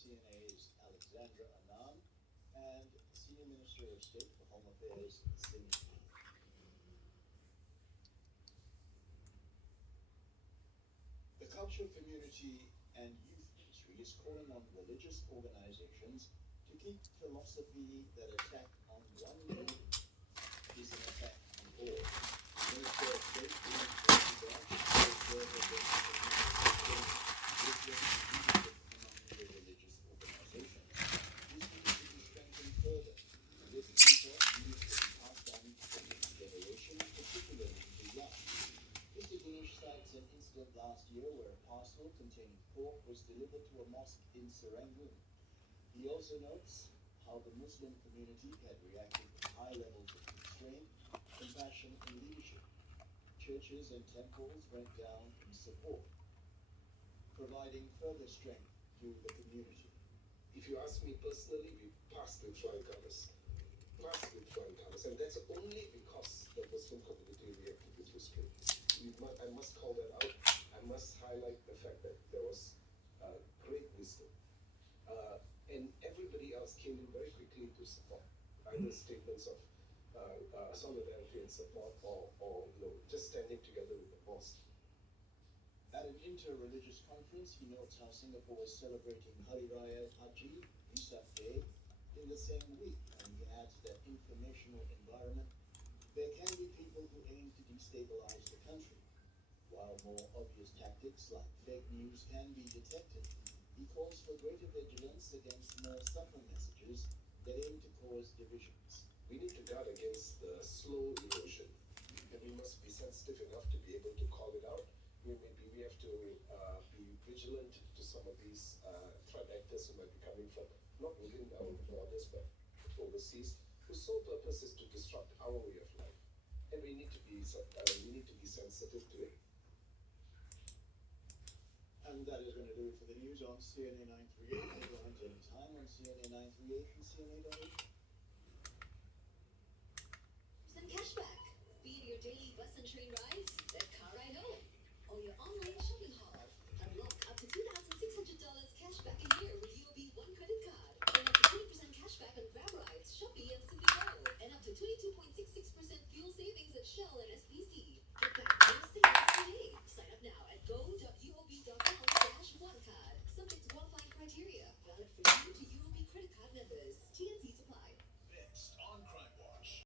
CNA's Alexandra Anand and Senior Minister of State for Home Affairs, Singh. The culture community and youth ministry is calling on religious organizations to keep philosophy that attack on one node is an attack on all. Minister of State among the religious organizations. This needs to be strengthened further. This ethos needs to be passed on to the next generation, particularly the young. Mr. Dinesh cites an incident last year where a parcel containing pork was delivered to a mosque in Serangoon. He also notes how the Muslim community had reacted with high levels of constraint, compassion, and leadership. Churches and temples went down in support, providing further strength to the community. If you ask me personally, we passed with flying colors. And that's only because the Muslim community reacted with restraint. I must call that out. I must highlight the fact that there was great wisdom. And everybody else came in very quickly to support, either statements of solidarity and support or just standing together with the mosque. At an inter-religious conference, he notes how Singapore is celebrating Hari Raya Haji, Yusak Day, in the same week, and he adds that informational environment, there can be people who aim to destabilize the country. While more obvious tactics like fake news can be detected, he calls for greater vigilance against more subtle messages that aim to cause divisions. We need to guard against the slow erosion, and we must be sensitive enough to be able to call it out. We have to be vigilant to some of these threat actors who might be coming from not within our borders but overseas, whose sole purpose is to disrupt our way of life, and we need to be sensitive to it. And that is going to do it for the news on CNA 938. Headlines anytime on CNA 938 and CNA.8. Some cashback. Beat your daily bus and train rides